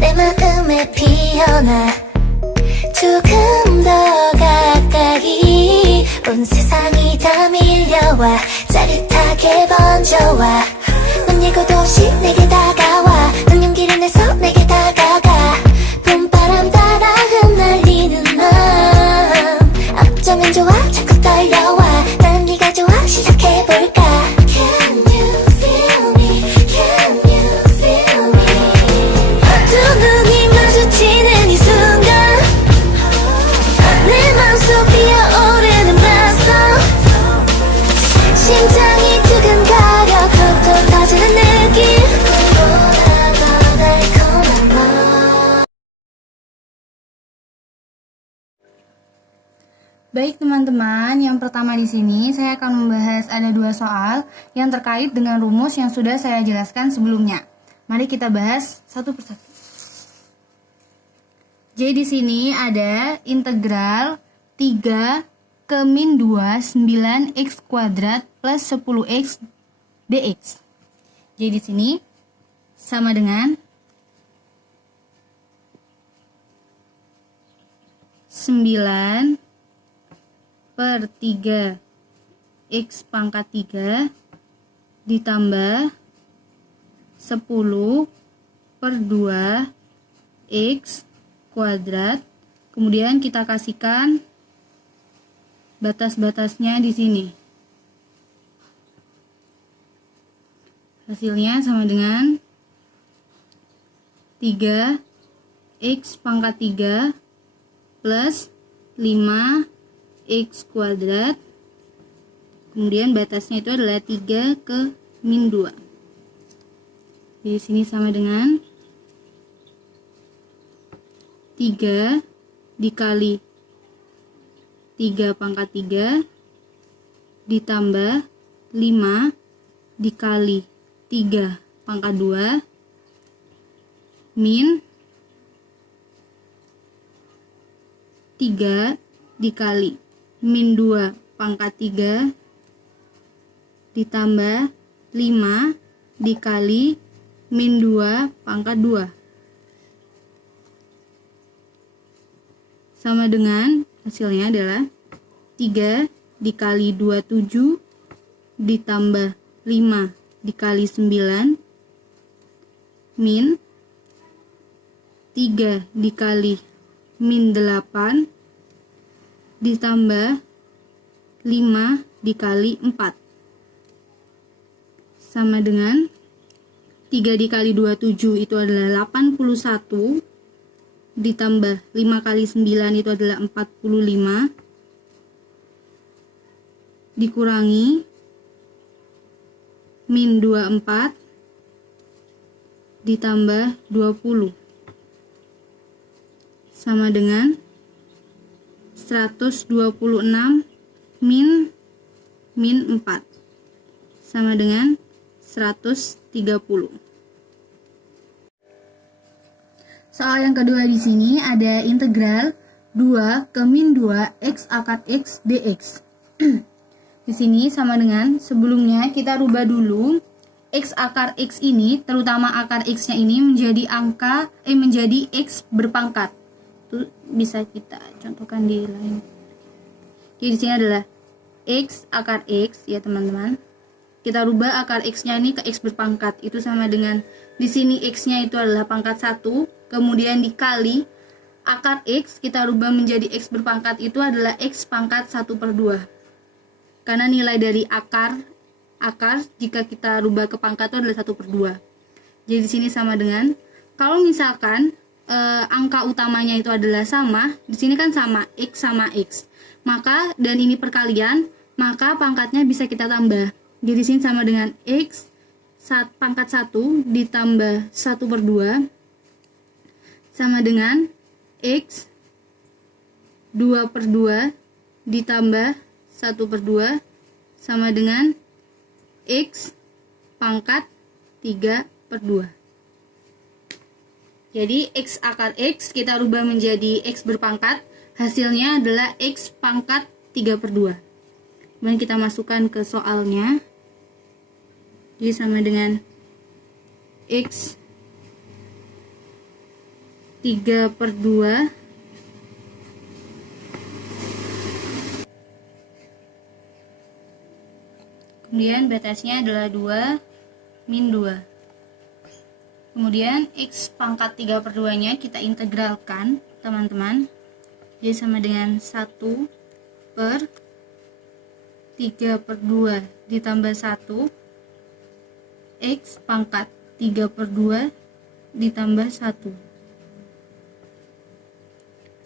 내 마음에 피어나 조금 더 가까이 온 세상이 다 밀려와 짜릿하게 번져와 넌 예고도 없이 내게 다가와 넌 용기를 내서 내게 다가가 봄바람 따라 흩날리는 맘 어쩌면 좋아 자꾸 떨려와 난 네가 좋아 시작해볼까 Can you feel me? Can you feel me? 두 눈이 마주치는 이 순간 내 맘속 피어오르는 감성 심장이 두근거려 톡톡 터지는 느낌 꿈보다 더 달콤한 너. Baik teman-teman, yang pertama di sini saya akan membahas ada 2 soal yang terkait dengan rumus yang sudah saya jelaskan sebelumnya. Mari kita bahas satu persatu. Jadi di sini ada integral 3 ke min 2 9x kuadrat plus 10x dx. Jadi di sini sama dengan 9 per 3 x pangkat 3 ditambah 10 per 2 x kuadrat. Kemudian kita kasihkan batas-batasnya di sini. Hasilnya sama dengan 3x pangkat 3 plus 5x kuadrat. Kemudian batasnya itu adalah 3 ke min 2. Di sini sama dengan 3 dikali 3 pangkat 3 ditambah 5 dikali 3 pangkat 2 min 3 dikali min 2 pangkat 3 ditambah 5 dikali min 2 pangkat 2 sama dengan hasilnya adalah 3 dikali 27 ditambah 5 dikali 9 min 3 dikali min 8 ditambah 5 dikali 4 sama dengan 3 dikali 27 itu adalah 81 ditambah 5 kali 9 itu adalah 45 dikurangi min 24 ditambah 20 sama dengan 126 min 4 sama dengan 130. Soal yang kedua di sini ada integral 2 ke min 2 x akar x dx. Di sini sama dengan sebelumnya kita rubah dulu x akar x ini, terutama akar x-nya ini menjadi x berpangkat. Itu bisa kita contohkan di lain. Jadi di sini adalah x akar x ya teman-teman. Kita rubah akar x-nya ini ke x berpangkat. Itu sama dengan di sini x-nya itu adalah pangkat 1. Kemudian dikali akar x, kita rubah menjadi x berpangkat itu adalah x pangkat 1 per 2. Karena nilai dari akar jika kita rubah ke pangkat itu adalah 1 per 2. Jadi di sini sama dengan, kalau misalkan angka utamanya itu adalah sama, di sini kan sama x, maka dan ini perkalian, maka pangkatnya bisa kita tambah. Jadi di sini sama dengan x pangkat 1 ditambah 1 per 2 sama dengan x 2 per 2 ditambah 1 per 2 sama dengan x pangkat 3 per 2. Jadi x akar x kita rubah menjadi x berpangkat, hasilnya adalah x pangkat 3 per 2. Kemudian kita masukkan ke soalnya. Jadi sama dengan x 3/2 kemudian batasnya adalah 2 min 2. Kemudian X pangkat 3/2 nya kita integralkan teman-teman, jadi sama dengan 1/3/2 ditambah 1 X pangkat 3/2 ditambah 1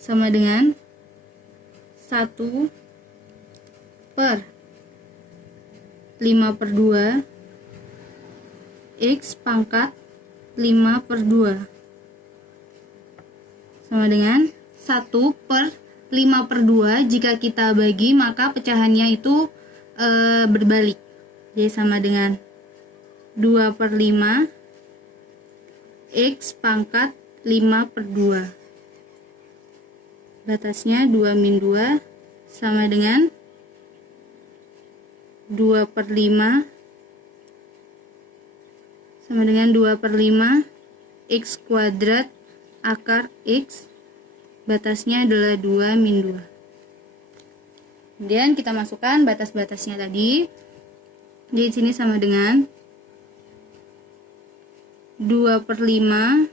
sama dengan 1/5/2 X pangkat 5/2 sama dengan 1/5/2. Jika kita bagi maka pecahannya itu berbalik, jadi sama dengan 2/5 X pangkat 5/2. Batasnya 2 min 2 sama dengan 2/5 sama dengan 2/5 X kuadrat akar X, batasnya adalah 2 min 2. Kemudian kita masukkan batas-batasnya tadi. Di sini sama dengan 2/5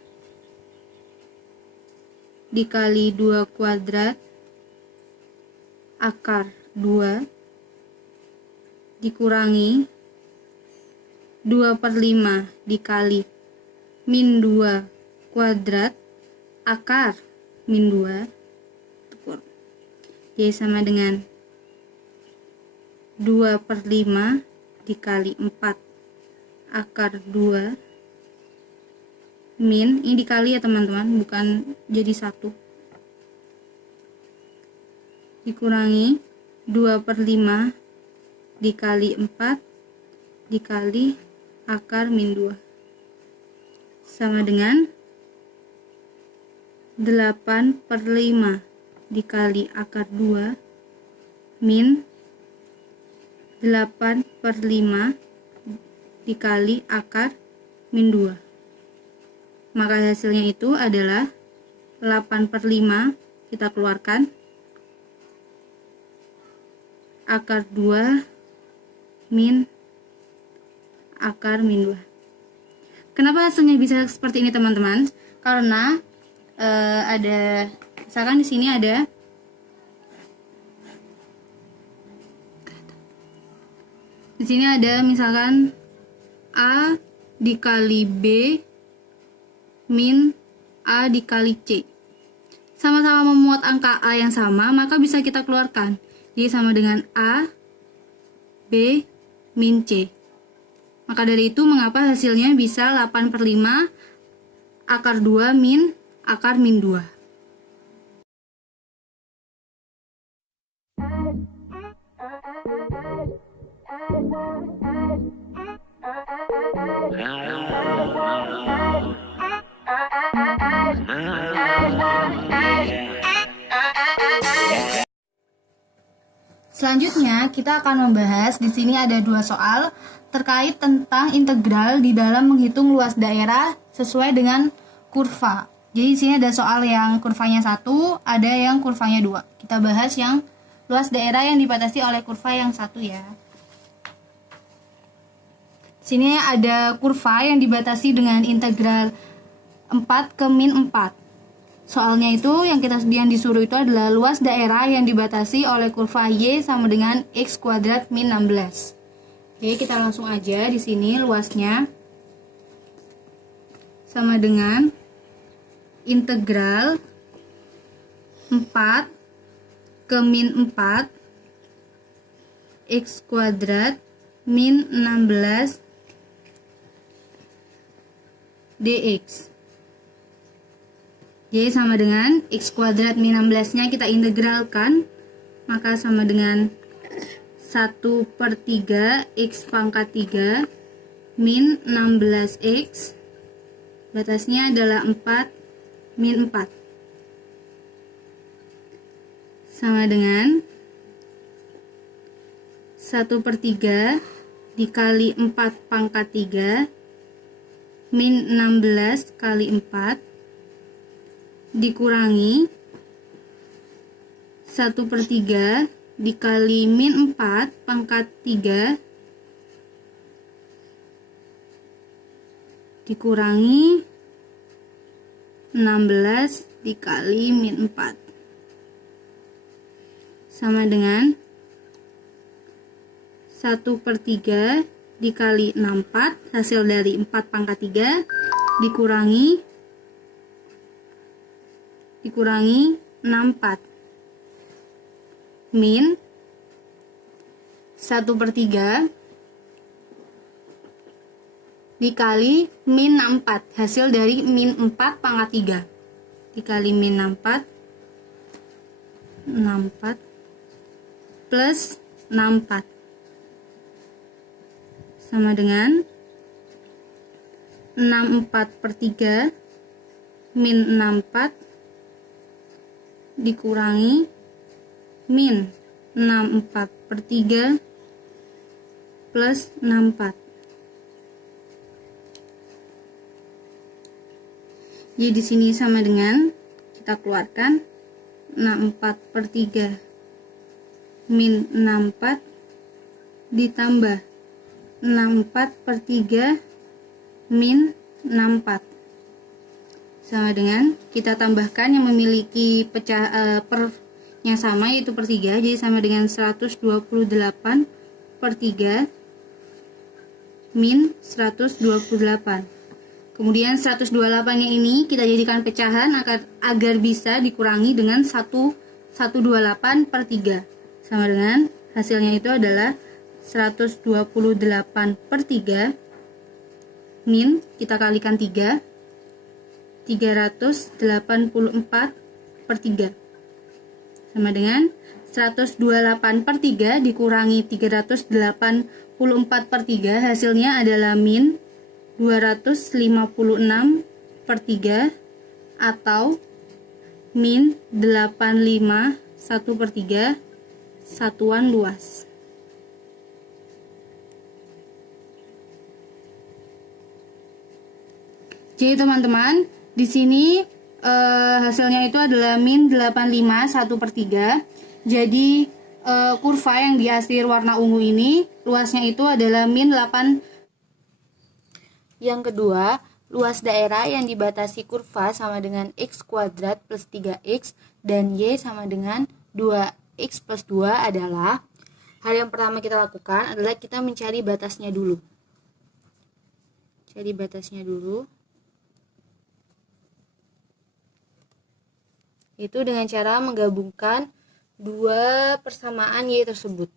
dikali 2 kuadrat akar 2 dikurangi 2/5 dikali min 2 kuadrat akar min 2 jadi sama dengan 2/5 dikali 4 akar 2 min, ini dikali ya teman-teman, bukan jadi 1, dikurangi 2/5 dikali 4 dikali akar min 2 sama dengan 8/5 dikali akar 2 min 8/5 dikali akar min 2. Maka hasilnya itu adalah 8/5, kita keluarkan, akar 2 min akar min 2. Kenapa hasilnya bisa seperti ini teman-teman? Karena ada, misalkan di sini ada misalkan A dikali B min A dikali C. Sama-sama memuat angka A yang sama, maka bisa kita keluarkan. Jadi sama dengan A, B, min C. Maka dari itu mengapa hasilnya bisa 8/5 akar 2 min akar min 2. Selanjutnya kita akan membahas, di sini ada 2 soal terkait tentang integral di dalam menghitung luas daerah sesuai dengan kurva. Jadi di sini ada soal yang kurvanya 1, ada yang kurvanya 2. Kita bahas yang luas daerah yang dibatasi oleh kurva yang 1 ya. Sini ada kurva yang dibatasi dengan integral 4 ke min 4. Soalnya itu yang disuruh itu adalah luas daerah yang dibatasi oleh kurva Y sama dengan X kuadrat min 16. Oke, kita langsung aja. Di sini luasnya sama dengan integral 4 ke min 4 X kuadrat min 16 dx. Jadi sama dengan X kuadrat min 16 nya kita integralkan, maka sama dengan 1/3 X pangkat 3 min 16X, batasnya adalah 4 min 4, sama dengan 1/3 dikali 4 pangkat 3 min 16 kali 4 dikurangi 1/3 dikali min 4 pangkat 3 dikurangi 16 dikali min 4 sama dengan 1/3 dikali 64 hasil dari 4 pangkat 3 dikurangi 64 min 1/3 dikali min 64 hasil dari min 4 pangkat 3 dikali min 64 plus 64 sama dengan 64/3 min 64 dikurangi min 64/3 plus 64. Jadi di sini sama dengan kita keluarkan 64/3 min 64 ditambah 64/3 min 64 sama dengan kita tambahkan yang memiliki pernya sama yaitu per 3, jadi sama dengan 128/3 min 128. Kemudian 128-nya ini kita jadikan pecahan agar bisa dikurangi dengan 128/3 sama dengan hasilnya itu adalah 128/3 min kita kalikan 3 384/3 sama dengan 128/3 dikurangi 384/3 hasilnya adalah min 256/3 atau min 851/3 satuan luas. Jadi teman-teman, di sini hasilnya itu adalah min 851/3. Jadi kurva yang diasir warna ungu ini luasnya itu adalah min 8. Yang kedua, luas daerah yang dibatasi kurva sama dengan x kuadrat plus 3x dan y sama dengan 2x plus 2 adalah hal yang pertama kita lakukan adalah kita mencari batasnya dulu. Cari batasnya dulu. Itu dengan cara menggabungkan dua persamaan y tersebut.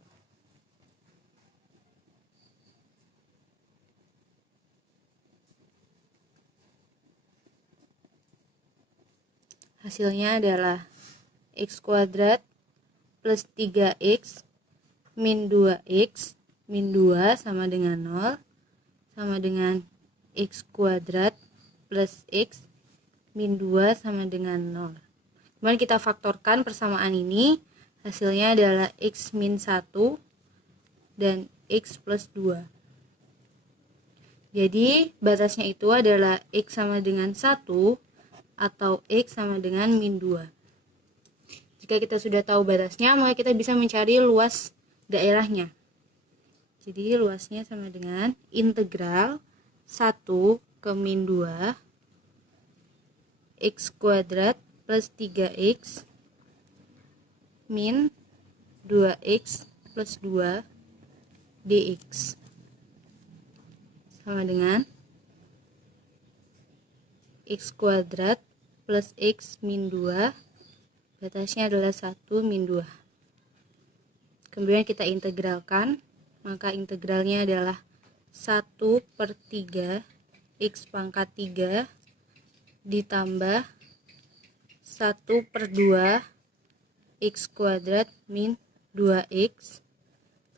Hasilnya adalah x kuadrat plus 3x min 2x min 2 sama dengan 0 sama dengan x kuadrat plus x min 2 sama dengan 0. Kemudian kita faktorkan persamaan ini, hasilnya adalah x min 1 dan x plus 2. Jadi batasnya itu adalah x sama dengan 1 atau x sama dengan min 2. Jika kita sudah tahu batasnya, maka kita bisa mencari luas daerahnya. Jadi luasnya sama dengan integral 1 ke min 2 x kuadrat plus 3x min 2x plus 2 dx sama dengan x kuadrat plus x min 2, batasnya adalah 1 min 2. Kemudian kita integralkan, maka integralnya adalah 1/3 x pangkat 3 ditambah 1/2 x kuadrat min 2x,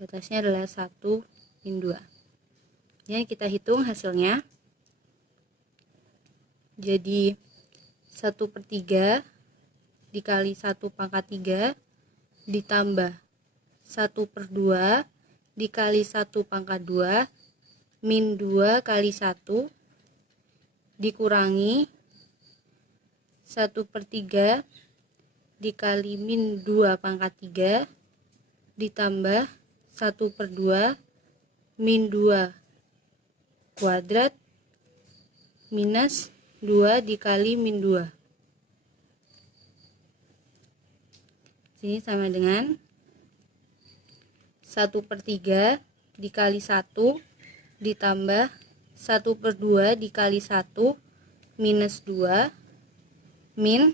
batasnya adalah 1 min 2. Ya, kita hitung hasilnya. Jadi 1/3 dikali 1 pangkat 3 ditambah 1/2 dikali 1 pangkat 2 min 2 kali 1 dikurangi 1/3 dikali min 2 pangkat 3 ditambah 1/2 min 2 kuadrat minus 2 dikali min 2. Sini sama dengan 1/3 dikali 1 ditambah 1/2 dikali 1 minus 2 min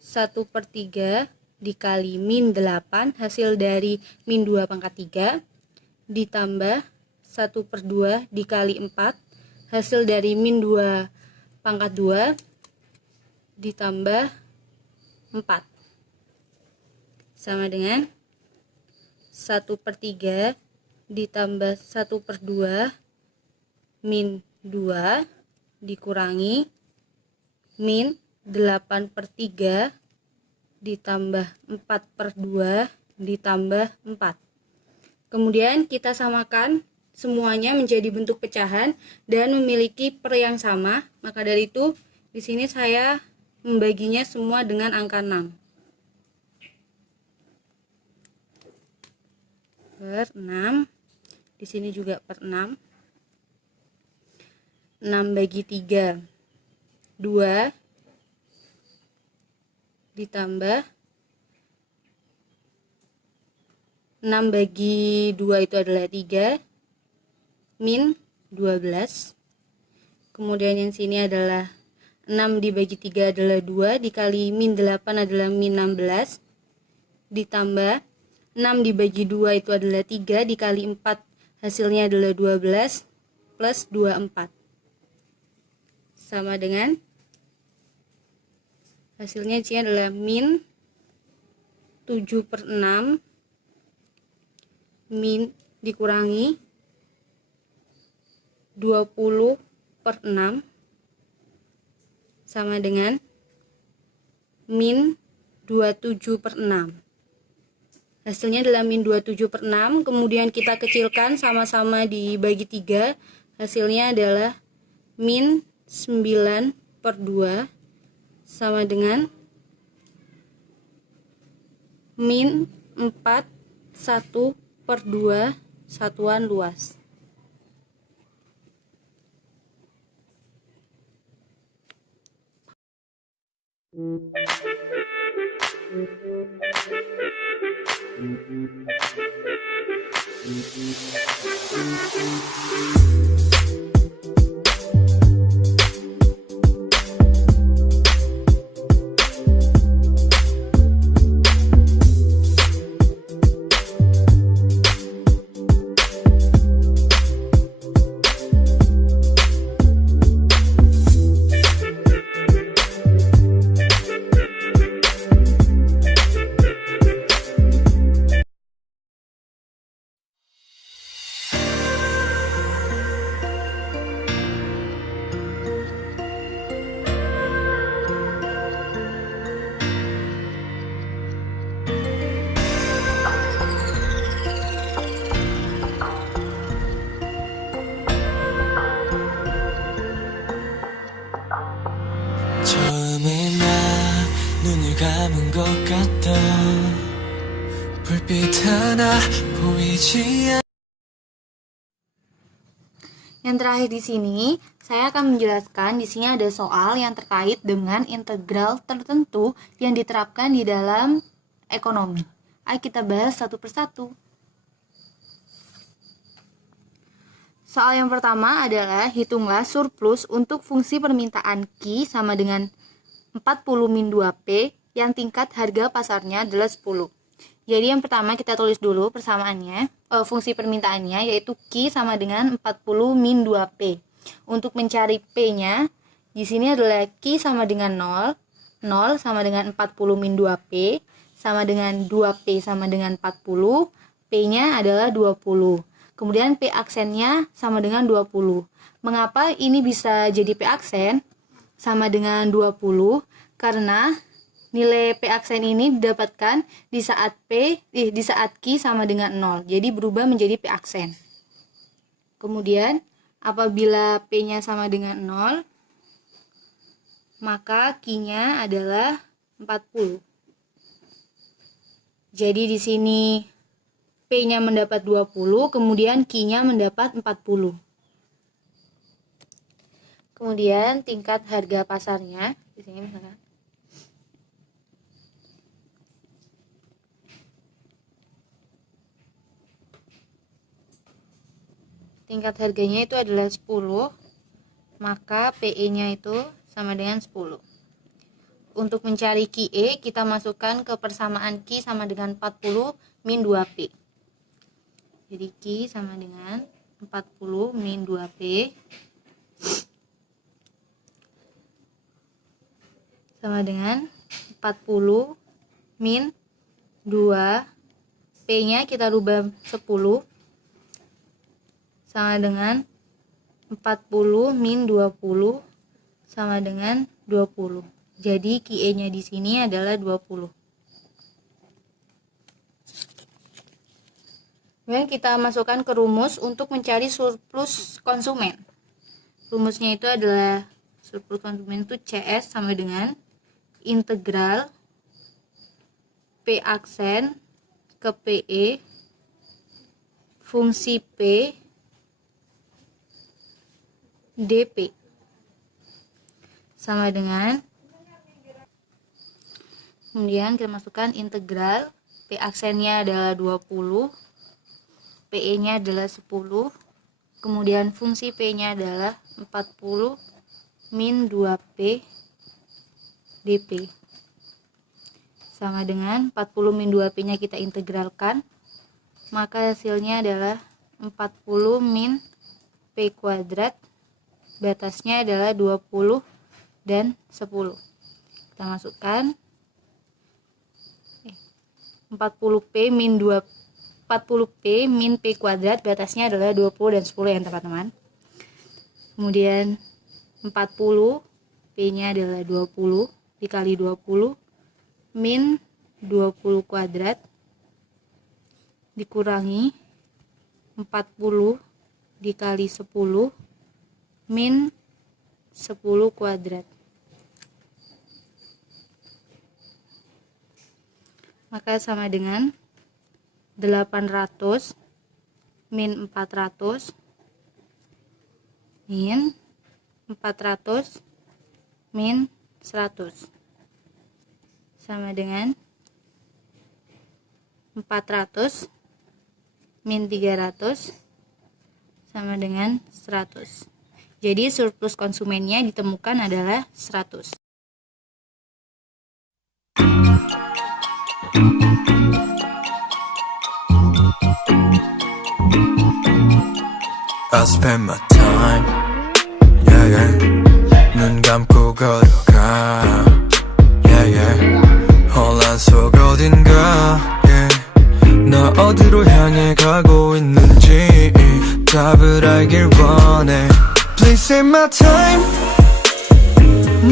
1/3 dikali min 8 hasil dari min 2 pangkat 3 ditambah 1/2 dikali 4 hasil dari min 2 pangkat 2 ditambah 4 sama dengan 1/3 ditambah 1/2 min 2 dikurangi min 8/3 ditambah 4/2 ditambah 4. Kemudian kita samakan semuanya menjadi bentuk pecahan dan memiliki per yang sama. Maka dari itu di sini saya membaginya semua dengan angka 6. Per 6. Di sini juga per 6. 6 bagi 3 2 ditambah 6 bagi 2 itu adalah 3 min 12. Kemudian yang sini adalah 6 dibagi 3 adalah 2 dikali min 8 adalah min 16 ditambah 6 dibagi 2 itu adalah 3 dikali 4 hasilnya adalah 12 plus 24 sama dengan hasilnya di sini adalah min 7/6 min dikurangi 20/6 sama dengan min 27/6. Hasilnya adalah min 27/6. Kemudian kita kecilkan sama-sama dibagi 3. Hasilnya adalah min 9/2 sama dengan min 4 1/2 satuan luas. 처음에 나 눈을 감은 것 같아 불빛 하나 보이지 않 Yang terakhir di sini, saya akan menjelaskan di sini ada soal yang terkait dengan integral tertentu yang diterapkan di dalam ekonomi. Ayo kita bahas satu persatu. Soal yang pertama adalah hitunglah surplus untuk fungsi permintaan Q sama dengan 40 min 2P yang tingkat harga pasarnya adalah 10. Jadi yang pertama kita tulis dulu persamaannya, fungsi permintaannya yaitu Q sama dengan 40 min 2P. Untuk mencari P-nya, di sini adalah Q sama dengan 0, 0 sama dengan 40 min 2P, sama dengan 2P sama dengan 40, P-nya adalah 20. Kemudian P aksennya sama dengan 20. Mengapa ini bisa jadi P aksen sama dengan 20? Karena nilai P aksen ini didapatkan di saat Q sama dengan 0. Jadi berubah menjadi P aksen. Kemudian apabila P-nya sama dengan 0, maka Q-nya adalah 40. Jadi di sini P-nya mendapat 20, kemudian Q-nya mendapat 40. Kemudian tingkat harga pasarnya di sini misalkan tingkat harganya itu adalah 10, maka PE-nya itu sama dengan 10. Untuk mencari QE, kita masukkan ke persamaan Q sama dengan 40 min 2P. Jadi Q sama dengan 40 min 2P sama dengan 40 min 2, P-nya kita rubah 10, sama dengan 40 min 20 sama dengan 20. Jadi QE-nya di sini adalah 20. Kemudian kita masukkan ke rumus untuk mencari surplus konsumen. Rumusnya itu adalah surplus konsumen itu CS sama dengan integral P aksen ke PE fungsi P DP sama dengan, kemudian kita masukkan integral P aksennya adalah 20, PE nya adalah 10, kemudian fungsi P nya adalah 40 min 2P DP sama dengan 40 min 2P nya kita integralkan, maka hasilnya adalah 40 min P kuadrat, batasnya adalah 20 dan 10. Kita masukkan 40P min 40P min P kuadrat, batasnya adalah 20 dan 10 ya teman-teman. Kemudian 40 P-nya adalah 20 dikali 20 min 20 kuadrat dikurangi 40 dikali 10 min 10 kuadrat. Maka sama dengan 800 min 400 min 400 min 100 sama dengan 400 min 300 sama dengan 100. Jadi surplus konsumennya ditemukan adalah 100. I spend my time, yeah, yeah. 눈 감고 걸어가, yeah, yeah. 혼란 속 어딘가, yeah. 나 어디로 향해 가고 있는지 답을 알길 원해. Please save my time.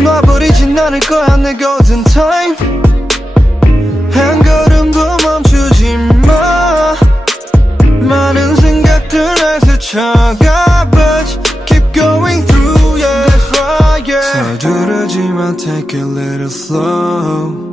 놔버리진 않을 거야 내 golden time. 한 걸음도 멈추지 마. 많은 생각들 날 스쳐가 But keep going through, yeah. That's right, yeah. 서두르지만 take it a little slow.